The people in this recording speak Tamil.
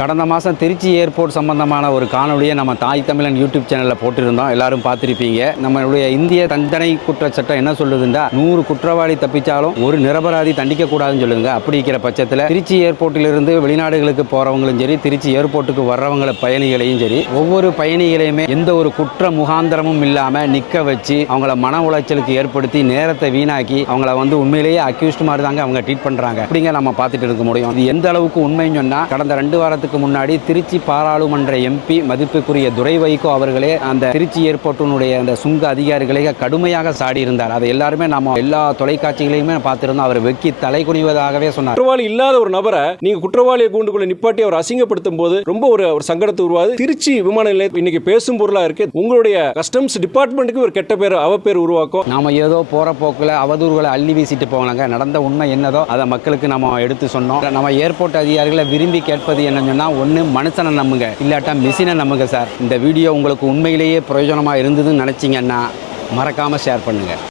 கடந்த மாதம் திருச்சி ஏர்போர்ட் சம்பந்தமான ஒரு காணொலியை நம்ம தாய் தமிழன் யூடியூப் சேனலில் போட்டிருந்தோம். எல்லாரும் பார்த்துருப்பீங்க. நம்மளுடைய இந்திய தண்டனை குற்றச்சட்டம் என்ன சொல்லுதுன்னா 100 குற்றவாளி தப்பிச்சாலும் ஒரு நிரபராதி தண்டிக்கக்கூடாதுன்னு சொல்லுங்க. அப்படி இருக்கிற பட்சத்தில் திருச்சி ஏர்போர்ட்டிலிருந்து வெளிநாடுகளுக்கு போகிறவங்களும் சரி, திருச்சி ஏர்போர்ட்டுக்கு வர்றவங்களை பயணிகளையும் சரி, ஒவ்வொரு பயணிகளையுமே எந்த ஒரு குற்ற முகாந்திரமும் இல்லாமல் நிற்க வச்சு அவங்கள மன உளைச்சலுக்கு ஏற்படுத்தி நேரத்தை வீணாக்கி அவங்கள உண்மையிலேயே அக்யூஸ்ட் மாதிரி தாங்க அவங்க ட்ரீட் பண்ணுறாங்க. அப்படிங்க நம்ம பார்த்துட்டு இருக்க முடியும். இது எந்த அளவுக்கு உண்மைன்னு சொன்னால், கடந்த 2 வாரத்துக்கு முன்னாடி திருச்சி பாராளுமன்ற எம்பி மதிப்புக்குரிய துரை வைகோ அவர்களே அந்த திருச்சி ஏர்போர்ட்டினுடைய அந்த சுங்க அதிகாரிகளை கடுமையாக சாடி இருந்தார். அதை எல்லாருமே நம்ம எல்லா தொலைக்காட்சிகளையுமே பார்த்திருந்தோம். அவர் வெக்கி தலை குனிவதாகவே சொன்னார். குற்றவாளி இல்லாத ஒரு நபரை நீங்க குற்றவாளியை கூண்டுக்குள்ள நிப்பாட்டி அவர் அசிங்கப்படுத்தும் போது ரொம்ப ஒரு சங்கடத்தை உருவாது. திருச்சி விமான நிலையம் இன்னைக்கு பேசும் பொருளா இருக்கு. உங்களுடைய கஸ்டம்ஸ் டிபார்ட்மெண்ட்டுக்கு ஒரு கெட்ட பேர் அவப்பேர் உருவாக்கும். நாம ஏதோ போற போக்குல அவதூறுகளை அள்ளி வீசிட்டு போகலாங்க. நடந்த உண்மை என்னதோ அதை மக்களுக்கு நம்ம எடுத்து சொன்னோம். நம்ம ஏர்போர்ட் அதிகாரிகளை விரும்பி கேட்பது என்னன்னு சொன்னா, ஒன்று மனுஷனை நம்புங்க, இல்லாட்டா மிஷினை நம்புங்க சார். இந்த வீடியோ உங்களுக்கு உண்மையிலேயே பிரயோஜனமாக இருந்ததுன்னு நினச்சிங்கன்னா மறக்காமல் ஷேர் பண்ணுங்கள்.